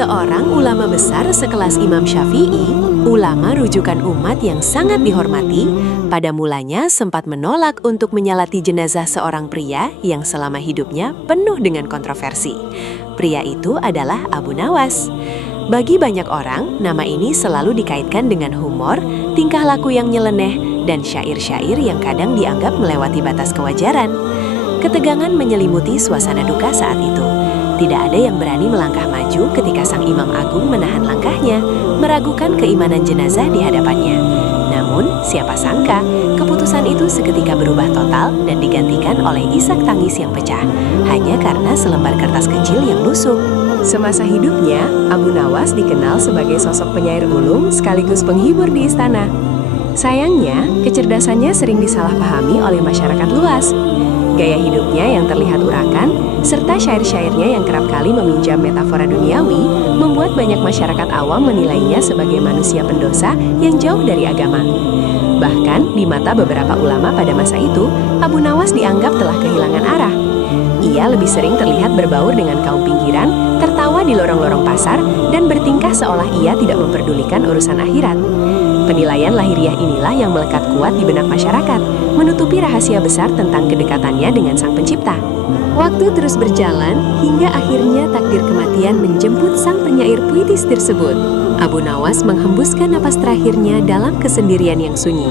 Seorang ulama besar sekelas Imam Syafi'i, ulama rujukan umat yang sangat dihormati, pada mulanya sempat menolak untuk menyalati jenazah seorang pria yang selama hidupnya penuh dengan kontroversi. Pria itu adalah Abu Nawas. Bagi banyak orang, nama ini selalu dikaitkan dengan humor, tingkah laku yang nyeleneh, dan syair-syair yang kadang dianggap melewati batas kewajaran. Ketegangan menyelimuti suasana duka saat itu. Tidak ada yang berani melangkah maju ketika sang imam agung menahan langkahnya, meragukan keimanan jenazah di hadapannya. Namun, siapa sangka, keputusan itu seketika berubah total dan digantikan oleh isak tangis yang pecah, hanya karena selembar kertas kecil yang lusuh. Semasa hidupnya, Abu Nawas dikenal sebagai sosok penyair ulung sekaligus penghibur di istana. Sayangnya, kecerdasannya sering disalahpahami oleh masyarakat luas. Gaya hidupnya yang terlihat urakan, serta syair-syairnya yang kerap kali meminjam metafora duniawi, membuat banyak masyarakat awam menilainya sebagai manusia pendosa yang jauh dari agama. Bahkan, di mata beberapa ulama pada masa itu, Abu Nawas dianggap telah kehilangan arah. Ia lebih sering terlihat berbaur dengan kaum pinggiran, tertawa di lorong-lorong pasar, dan bertingkah seolah ia tidak memperdulikan urusan akhirat. Penilaian lahiriah inilah yang melekat kuat di benak masyarakat, menutupi rahasia besar tentang kedekatannya dengan Sang Pencipta. Waktu terus berjalan, hingga akhirnya takdir kematian menjemput sang penyair puitis tersebut. Abu Nawas menghembuskan napas terakhirnya dalam kesendirian yang sunyi.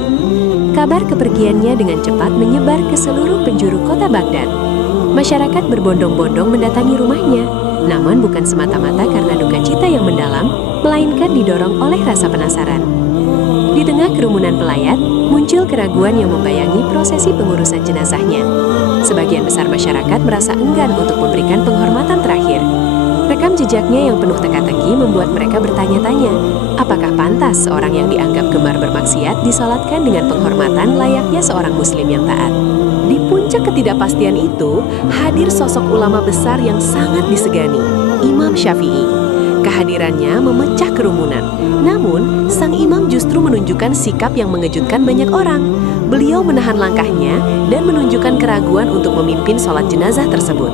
Kabar kepergiannya dengan cepat menyebar ke seluruh penjuru kota Baghdad. Masyarakat berbondong-bondong mendatangi rumahnya, namun bukan semata-mata karena duka cita yang mendalam, melainkan didorong oleh rasa penasaran. Di tengah kerumunan pelayat, muncul keraguan yang membayangi prosesi pengurusan jenazahnya. Sebagian besar masyarakat merasa enggan untuk memberikan penghormatan terakhir. Rekam jejaknya yang penuh teka-teki membuat mereka bertanya-tanya, apakah pantas seorang yang dianggap gemar bermaksiat disolatkan dengan penghormatan layaknya seorang muslim yang taat. Di puncak ketidakpastian itu, hadir sosok ulama besar yang sangat disegani, Imam Syafi'i. Kehadirannya memecah kerumunan. Namun, sang imam justru menunjukkan sikap yang mengejutkan banyak orang. Beliau menahan langkahnya dan menunjukkan keraguan untuk memimpin sholat jenazah tersebut.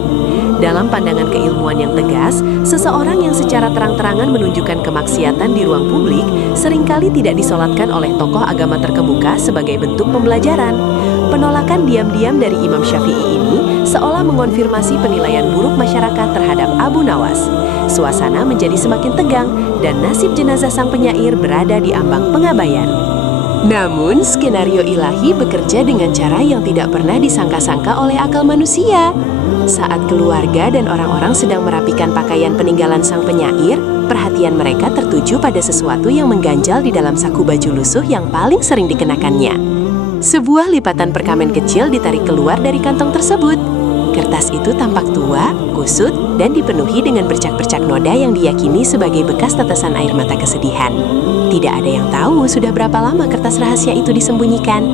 Dalam pandangan keilmuan yang tegas, seseorang yang secara terang-terangan menunjukkan kemaksiatan di ruang publik seringkali tidak disolatkan oleh tokoh agama terkemuka sebagai bentuk pembelajaran. Penolakan diam-diam dari Imam Syafi'i ini seolah mengonfirmasi penilaian buruk masyarakat terhadap Abu Nawas. Suasana menjadi semakin tegang dan nasib jenazah sang penyair berada di ambang pengabaian. Namun, skenario ilahi bekerja dengan cara yang tidak pernah disangka-sangka oleh akal manusia. Saat keluarga dan orang-orang sedang merapikan pakaian peninggalan sang penyair, perhatian mereka tertuju pada sesuatu yang mengganjal di dalam saku baju lusuh yang paling sering dikenakannya. Sebuah lipatan perkamen kecil ditarik keluar dari kantong tersebut. Kertas itu tampak tua, kusut, dan dipenuhi dengan bercak-bercak noda yang diyakini sebagai bekas tetesan air mata kesedihan. Tidak ada yang tahu sudah berapa lama kertas rahasia itu disembunyikan.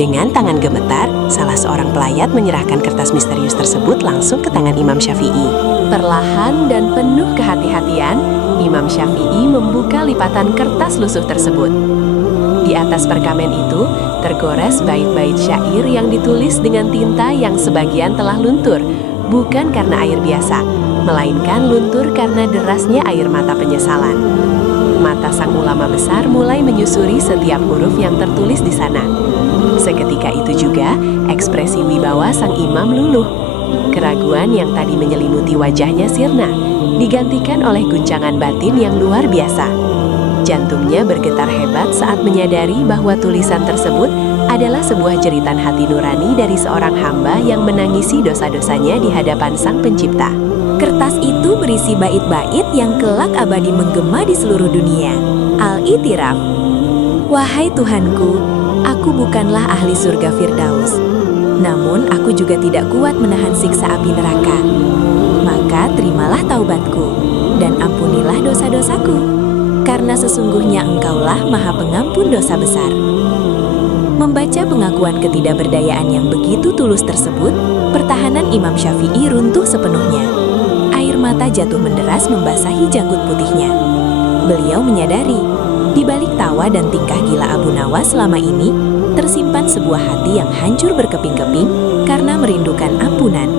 Dengan tangan gemetar, salah seorang pelayat menyerahkan kertas misterius tersebut langsung ke tangan Imam Syafi'i. Perlahan dan penuh kehati-hatian, Imam Syafi'i membuka lipatan kertas lusuh tersebut. Di atas perkamen itu, tergores bait-bait syair yang ditulis dengan tinta yang sebagian telah luntur, bukan karena air biasa, melainkan luntur karena derasnya air mata penyesalan. Mata sang ulama besar mulai menyusuri setiap huruf yang tertulis di sana. Seketika itu juga, ekspresi wibawa sang imam luluh. Keraguan yang tadi menyelimuti wajahnya sirna, digantikan oleh guncangan batin yang luar biasa. Jantungnya bergetar hebat saat menyadari bahwa tulisan tersebut adalah sebuah jeritan hati nurani dari seorang hamba yang menangisi dosa-dosanya di hadapan Sang Pencipta. Kertas itu berisi bait-bait yang kelak abadi menggema di seluruh dunia. Al-Itiraf. Wahai Tuhanku, aku bukanlah ahli surga Firdaus. Namun aku juga tidak kuat menahan siksa api neraka. Maka terimalah taubatku dan ampunilah dosa-dosaku. Karena sesungguhnya Engkaulah Maha Pengampun dosa besar. Membaca pengakuan ketidakberdayaan yang begitu tulus tersebut, pertahanan Imam Syafi'i runtuh sepenuhnya. Air mata jatuh menderas membasahi janggut putihnya. Beliau menyadari, di balik tawa dan tingkah gila Abu Nawas selama ini, tersimpan sebuah hati yang hancur berkeping-keping karena merindukan ampunan.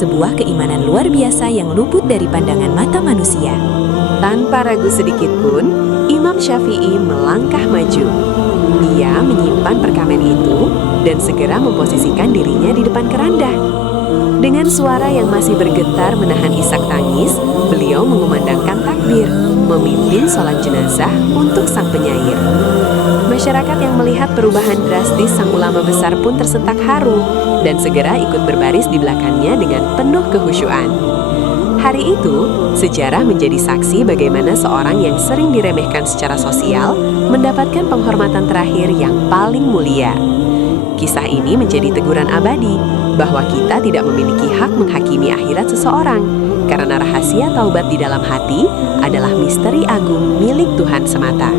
sebuah keimanan luar biasa yang luput dari pandangan mata manusia. Tanpa ragu sedikit pun, Imam Syafi'i melangkah maju. Ia menyimpan perkamen itu dan segera memposisikan dirinya di depan keranda. Dengan suara yang masih bergetar menahan isak tangis, beliau mengumandangkan takbir, memimpin sholat jenazah untuk sang penyair. Masyarakat yang melihat perubahan drastis sang ulama besar pun tersentak haru dan segera ikut berbaris di belakangnya dengan penuh kehusyuan. Hari itu, sejarah menjadi saksi bagaimana seorang yang sering diremehkan secara sosial mendapatkan penghormatan terakhir yang paling mulia. Kisah ini menjadi teguran abadi bahwa kita tidak memiliki hak menghakimi akhirat seseorang, karena rahasia taubat di dalam hati adalah misteri agung milik Tuhan semata.